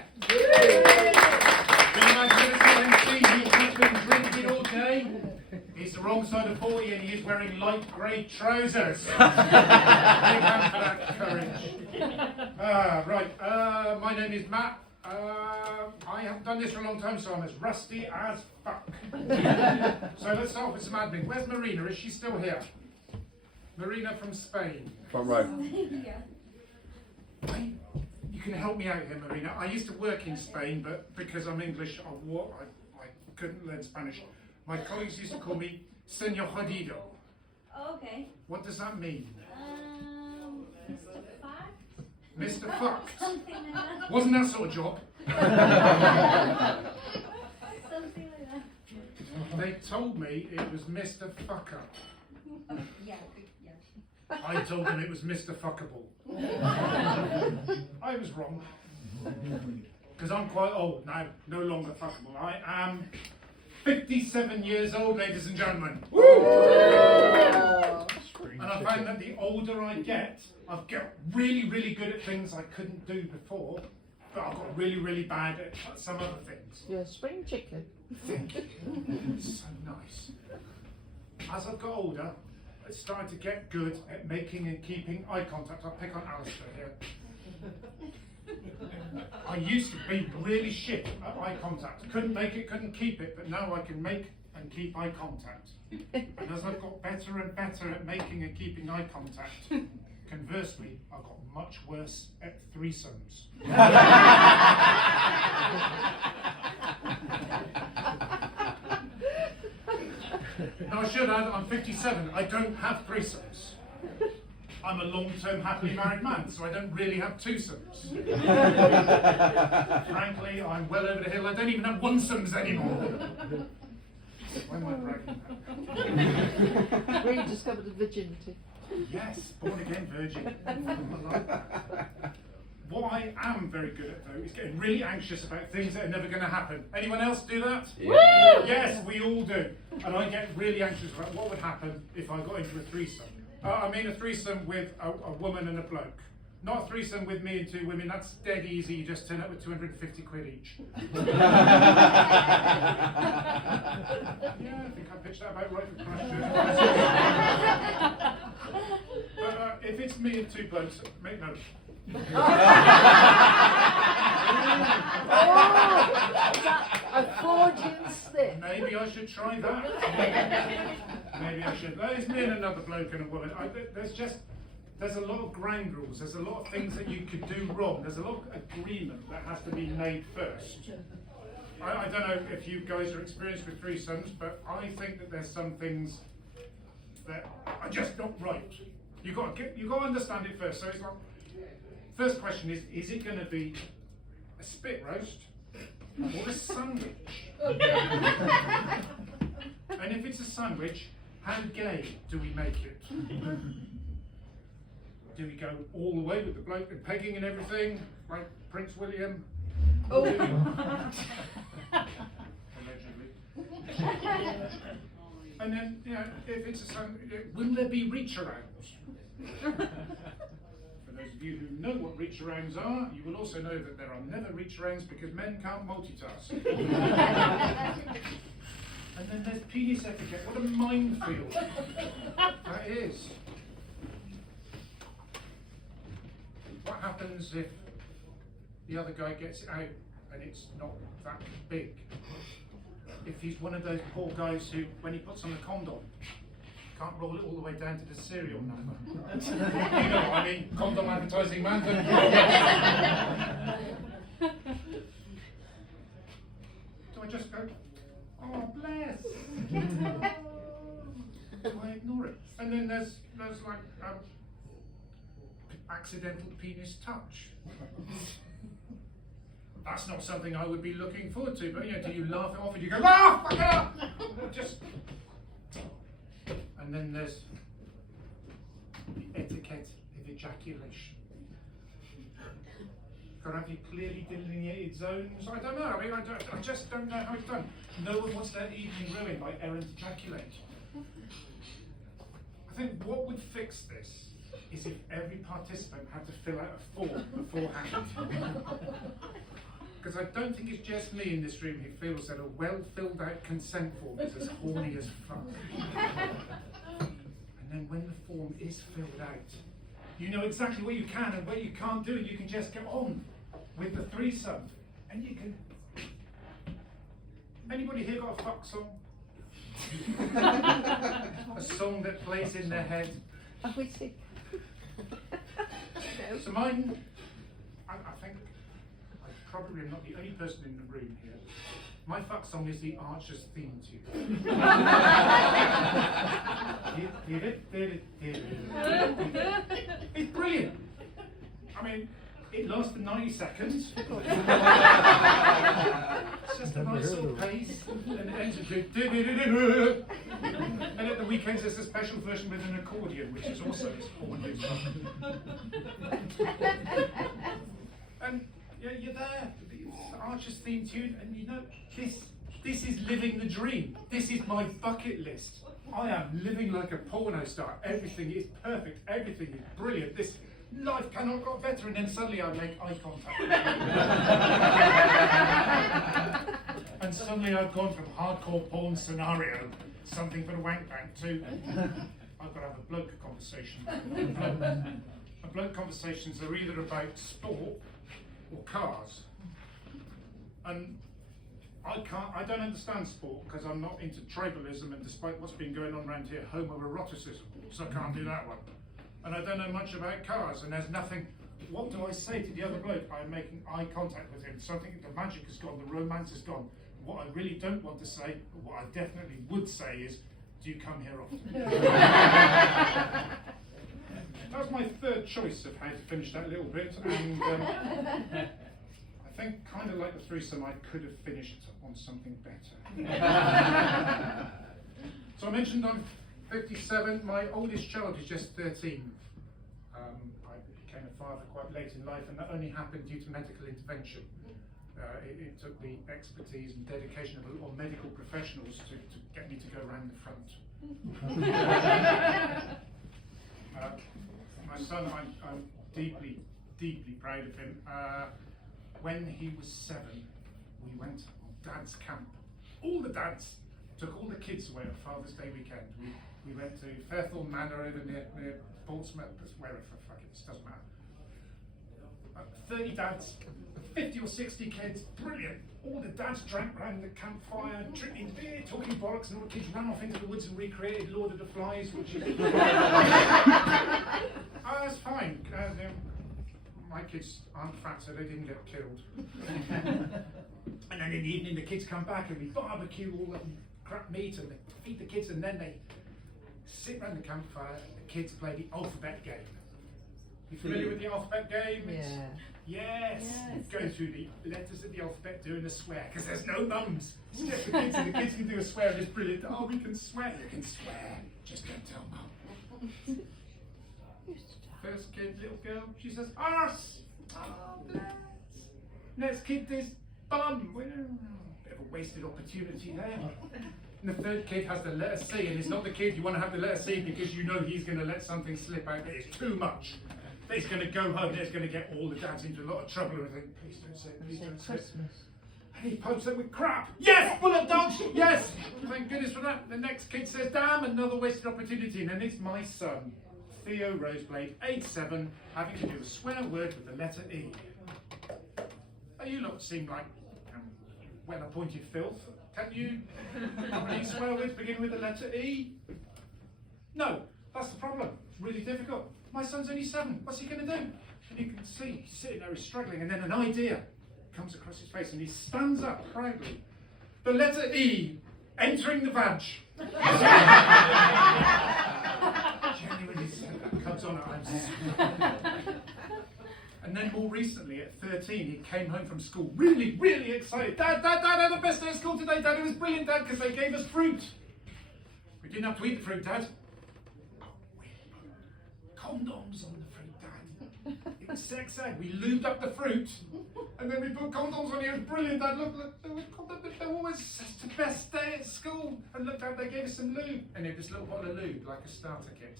left. Your husband drinking all day. He's the wrong side of 40 and he is wearing light grey trousers. Big hand for that courage. Right, my name is Matt. I haven't done this for a long time, so I'm as rusty as fuck. So let's start with some admin. Where's Marina? Is she still here? Marina from Spain. Front row. Yeah. You can help me out here, Marina. I used to work in Spain, but because I'm English, I couldn't learn Spanish. My colleagues used to call me Señor Jodido. Oh, okay. What does that mean? Mr. Fuck? Mr. Fucked. Something like that. Wasn't that sort of job? Something like that. They told me it was Mr. Fucker. Yeah. I told them it was Mr. Fuckable. I was wrong. Because I'm quite old now, no longer fuckable. I am 57 years old, ladies and gentlemen. Woo! And I found that the older I get, I've got really, really good at things I couldn't do before, but I've got really, really bad at some other things. Yeah, spring chicken. Thank you. It's so nice. As I've got older, I started to get good at making and keeping eye contact. I'll pick on Alistair here. I used to be really shit at eye contact. Couldn't make it, couldn't keep it, but now I can make and keep eye contact. And as I've got better and better at making and keeping eye contact, conversely, I've got much worse at threesomes. Now I should add, I'm 57, I don't have threesomes. I'm a long-term happily married man, so I don't really have twosomes. Frankly, I'm well over the hill, I don't even have onesomes anymore. Why am I bragging now? Where you discovered the virginity. Yes, born again virgin. I like that. What I am very good at though is getting really anxious about things that are never going to happen. Anyone else do that? Yeah. Yes, we all do. And I get really anxious about what would happen if I got into a threesome. I mean a threesome with a woman and a bloke. Not a threesome with me and two women, that's dead easy, you just turn up with 250 quid each. Yeah, I think I pitched that about right for Christchurch. But if it's me and two blokes, make note. A Freudian slip. Maybe I should try that. Maybe I should. It's me and another bloke and a woman. There's a lot of ground rules. There's a lot of things that you could do wrong. There's a lot of agreement that has to be made first. I don't know if you guys are experienced with threesomes, but I think that there's some things that are just not right. You got to understand it first. So it's like, first question is it going to be a spit roast or a sandwich? And if it's a sandwich, how gay do we make it? Do we go all the way with the bloke and pegging and everything, like Prince William? Oh. Allegedly. And then, you know, if it's a sandwich, will there be reach-arounds? For those of you who know what reach-arounds are, you will also know that there are never reach-arounds because men can't multitask. And then there's penis etiquette. What a minefield that is. What happens if the other guy gets it out and it's not that big? If he's one of those poor guys who, when he puts on a condom, can't roll it all the way down to the serial number. You know what I mean? Condom advertising man. Do I just go, oh bless? Do I ignore it? And then there's like accidental penis touch. That's not something I would be looking forward to, but you know, do you laugh it off and you go, ah, fuck it up! Just. And then there's the etiquette of ejaculation. Got to have your clearly delineated zones. I don't know. I mean, I just don't know how it's done. No one wants their evening ruined by errant ejaculate. I think what would fix this is if every participant had to fill out a form beforehand. because I don't think it's just me in this room who feels that a well-filled out consent form is as horny as fuck. And then when the form is filled out, you know exactly what you can and what you can't do, and you can just get on with the threesome. And you can... Anybody here got a fuck song? A song that plays in their head? Are we sick? So mine, I think I probably am not the only person in the room here. My fuck song is the Archer's theme tune. It's brilliant. I mean, it lasts for 90 seconds. It's just a nice sort of pace, and it ends with and at the weekends there's a special version with an accordion, which is also this horny as well. And you're there, it's Archer's theme tune, and you know, this is living the dream. This is my bucket list. I am living like a porno star. Everything is perfect, everything is brilliant. This life cannot get better, and then suddenly I make eye contact. And suddenly I've gone from hardcore porn scenario, something for the wank bank, to I've got to have a bloke conversation. A bloke conversations are either about sport or cars. And I don't understand sport because I'm not into tribalism, and despite what's been going on around here, homoeroticism, so I can't do that one. And I don't know much about cars, and there's nothing. What do I say to the other bloke? I'm making eye contact with him. Something, the magic has gone, the romance is gone. What I really don't want to say, but what I definitely would say is, do you come here often? That was my third choice of how to finish that little bit, and I think, kind of like the threesome, I could have finished on something better. So I mentioned I'm 57, my oldest child is just 13. I became a father quite late in life, and that only happened due to medical intervention. It took the expertise and dedication of a lot of medical professionals to get me to go around the front. My son, I'm deeply, deeply proud of him. When he was 7, we went on Dad's camp. All the dads took all the kids away on Father's Day weekend. We went to Fairthorne Manor over near Portsmouth, wherever, fuck it, it doesn't matter. 30 dads, 50 or 60 kids, brilliant. All the dads drank round the campfire, drinking beer, talking bollocks, and all the kids ran off into the woods and recreated Lord of the Flies, which is... That's fine. My kids aren't fat, so they didn't get killed. And then in the evening, the kids come back and we barbecue all the crap meat and they feed the kids, and then they sit around the campfire and the kids play the alphabet game. You familiar with the alphabet game? Yes. Go through the letters of the alphabet doing a swear, because there's no mums. It's just the kids, and the kids can do a swear, and it's brilliant. Oh, we can swear. You can swear. Just don't tell mum. First kid, little girl, she says, arse! Oh, bless! Next kid is bum! Well, bit of a wasted opportunity there. And the third kid has the letter C, and it's not the kid you want to have the letter C because you know he's going to let something slip out that is too much. That he's going to go home, that's going to get all the dads into a lot of trouble, and think, please don't say it, please don't say it. And he pumps it with crap. Yes, bullet dogs, yes! Thank goodness for that. The next kid says, damn, another wasted opportunity, and then it's my son. Theo Roseblade, age 7, having to do a swear word with the letter E. Oh, you lot seem like well-appointed filth. Can you any swear words begin with the letter E? No, that's the problem. It's really difficult. My son's only 7. What's he going to do? And you can see he's sitting there, he's struggling, and then an idea comes across his face, and he stands up proudly. The letter E, entering the vag. Genuinely said that comes on. And then more recently, at 13, he came home from school really, really excited. Dad, I had the best day at school today, Dad. It was brilliant, Dad, because they gave us fruit. We didn't have to eat the fruit, Dad. We put condoms on the fruit, Dad. It was sex ed. We lubed up the fruit, and then we put condoms on it. It was brilliant, Dad. Look, they always such the best day at school. And look, Dad, they gave us some lube. And it was this little bottle of lube, like a starter kit.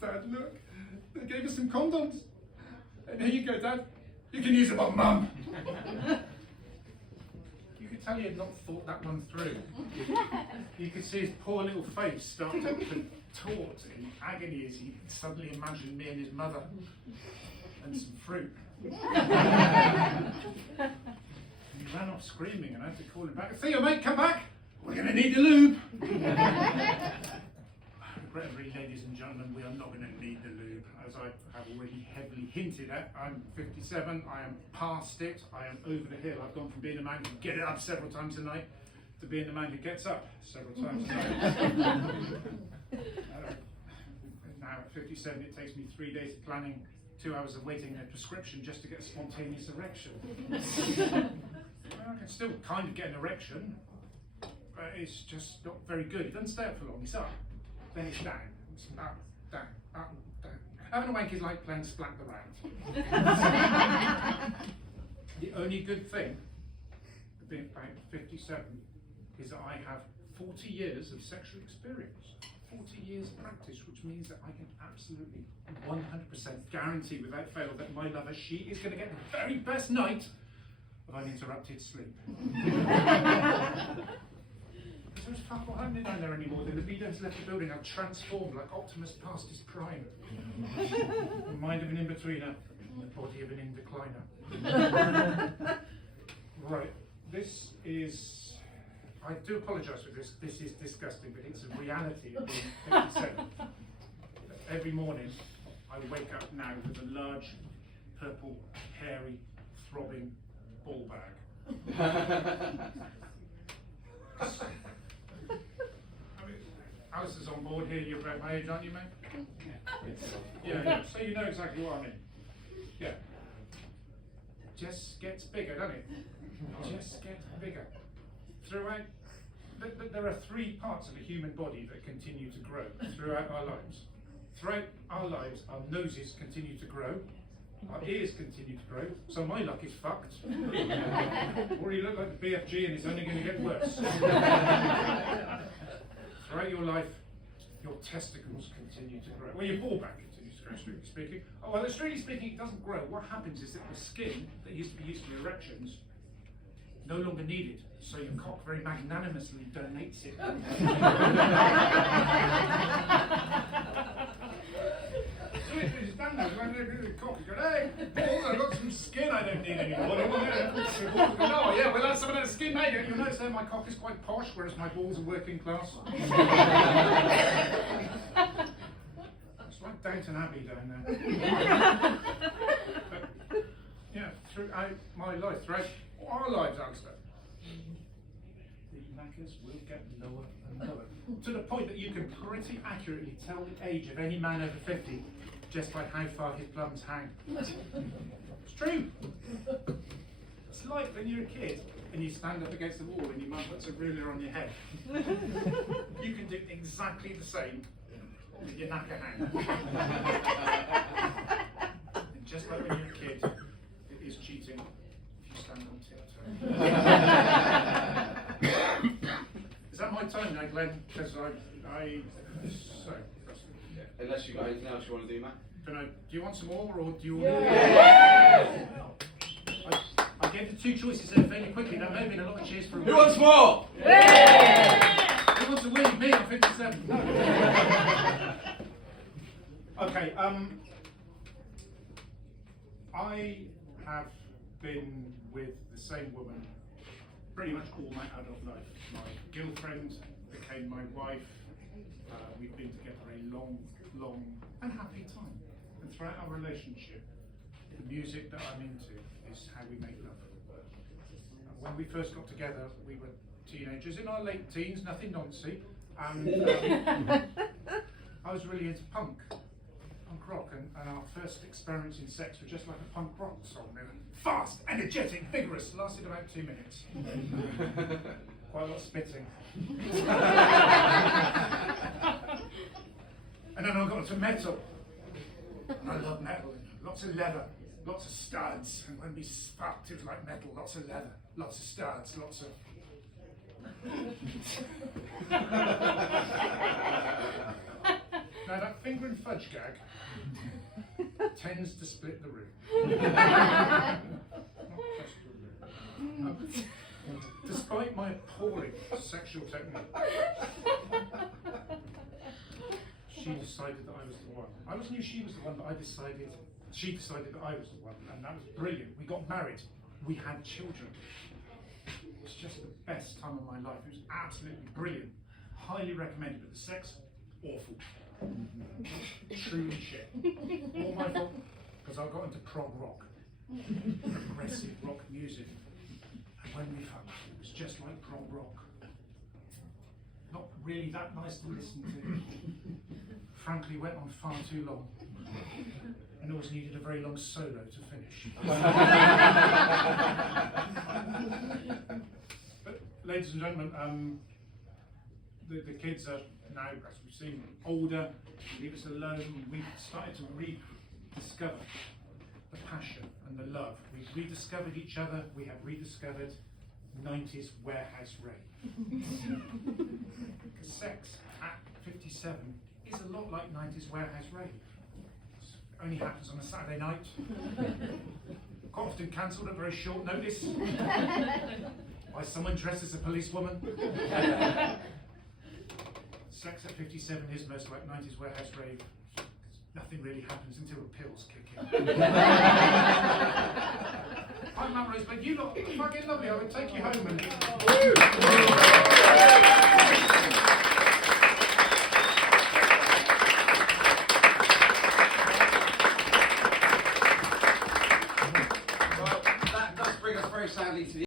Dad, look, they gave us some condoms. Here you go, Dad. You can use it on Mum. You could tell he had not thought that one through. You could see his poor little face start to contort in agony as he suddenly imagined me and his mother and some fruit. He ran off screaming and I had to call him back. Theo, mate, come back. We're going to need the lube. Regrettably, ladies and gentlemen, we are not going to need the lube. As I have already heavily hinted at, I'm 57, I am past it, I am over the hill. I've gone from being a man who can get up several times a night to being the man who gets up several times a night. Now at 57, it takes me 3 days of planning, 2 hours of waiting in a prescription just to get a spontaneous erection. I can still kind of get an erection, but it's just not very good. It doesn't stay up for long. It's up, then it's down. It's up, down, up, down. Having a wank is like playing Splat the Round. The only good thing of being about 57 is that I have 40 years of sexual experience. 40 years of practice, which means that I can absolutely 100% guarantee without fail that my lover, she is going to get the very best night of uninterrupted sleep. Because there's fuck all happening down there anymore. The libido's left the building. I've transformed like Optimus past his prime. The mind of an in-betweener, the body of an in-decliner. Right, this is... I do apologise for this. This is disgusting, but it's a reality of being 57. Every morning, I wake up now with a large, purple, hairy, throbbing ball bag. I mean, Alice is on board here. You're about my age, aren't you, mate? Yeah. So you know exactly what I mean. Yeah. Just gets bigger, doesn't it? Just gets bigger. Throughout, there are 3 parts of a human body that continue to grow throughout our lives. Throughout our lives, our noses continue to grow, our ears continue to grow, so my luck is fucked. Already look like the BFG and it's only going to get worse. Throughout your life, your testicles continue to grow. Well, your ball bag continues to grow, strictly speaking. Oh, well, strictly speaking, it doesn't grow. What happens is that the skin that used to be used for erections no longer needed, so your cock very magnanimously donates it. It's done now. The cock is going, hey, balls, I've got some skin I don't need anymore. No, yeah, well, that's some of that skin, mate. You'll notice that my cock is quite posh, whereas my balls are working class. It's like Downton Abbey down there. But, yeah, throughout my life, throughout our lives, Alistair, the knackers will get lower and lower, to the point that you can pretty accurately tell the age of any man over 50 just by how far his plums hang. It's true. It's like when you're a kid and you stand up against the wall and your mum puts a ruler on your head. You can do exactly the same with your knacker hang. And just like when you're a kid, it is cheating if you stand on tiptoe. Is that my time now, Glenn? Because so Unless you've got anything else you want to do, Matt? do you want some more, or do you want? I gave the 2 choices there fairly quickly. That may have been a lot of cheers for a Who wants more? Who wants to win? Me, I'm 57. No. Okay. I have been with the same woman pretty much all my adult life. My girlfriend became my wife. We've been together a long, long and happy time. And throughout our relationship, the music that I'm into is how we make love. When we first got together, we were teenagers in our late teens, nothing noncy, and I was really into punk rock, and our first experience in sex was just like a punk rock song. They were fast, energetic, vigorous, lasted about 2 minutes. Quite a lot of spitting. And then I got into metal. And I love metal. Lots of leather, lots of studs. And when we fucked, it was like metal, lots of leather, lots of studs, lots of... Now that finger and fudge gag tends to split the room. Not just the room. Despite my appalling sexual technique, she decided that I was the one. I always knew she was the one, but she decided that I was the one, and that was brilliant. We got married, we had children. It was just the best time of my life. It was absolutely brilliant. Highly recommended, but the sex, awful. Truly shit. All my fault, because I got into prog rock, progressive rock music, and when we fucked, it was just like prog rock. Not really that nice to listen to. Frankly, went on far too long, and always needed a very long solo to finish. But, ladies and gentlemen, the kids are now, as we've seen, older, leave us alone. We've started to rediscover the passion and the love. We've rediscovered each other. We have rediscovered 90s warehouse rave. Because sex at 57 is a lot like 90s warehouse rave. It only happens on a Saturday night. Quite often cancelled at very short notice by someone dressed as a policewoman. Sex at 57 is most like 90s warehouse rave. Nothing really happens until the pills kick in. I'm Matt Rose, but you lot are fucking lovely. I would take you home and... Well, that does bring us very sadly to the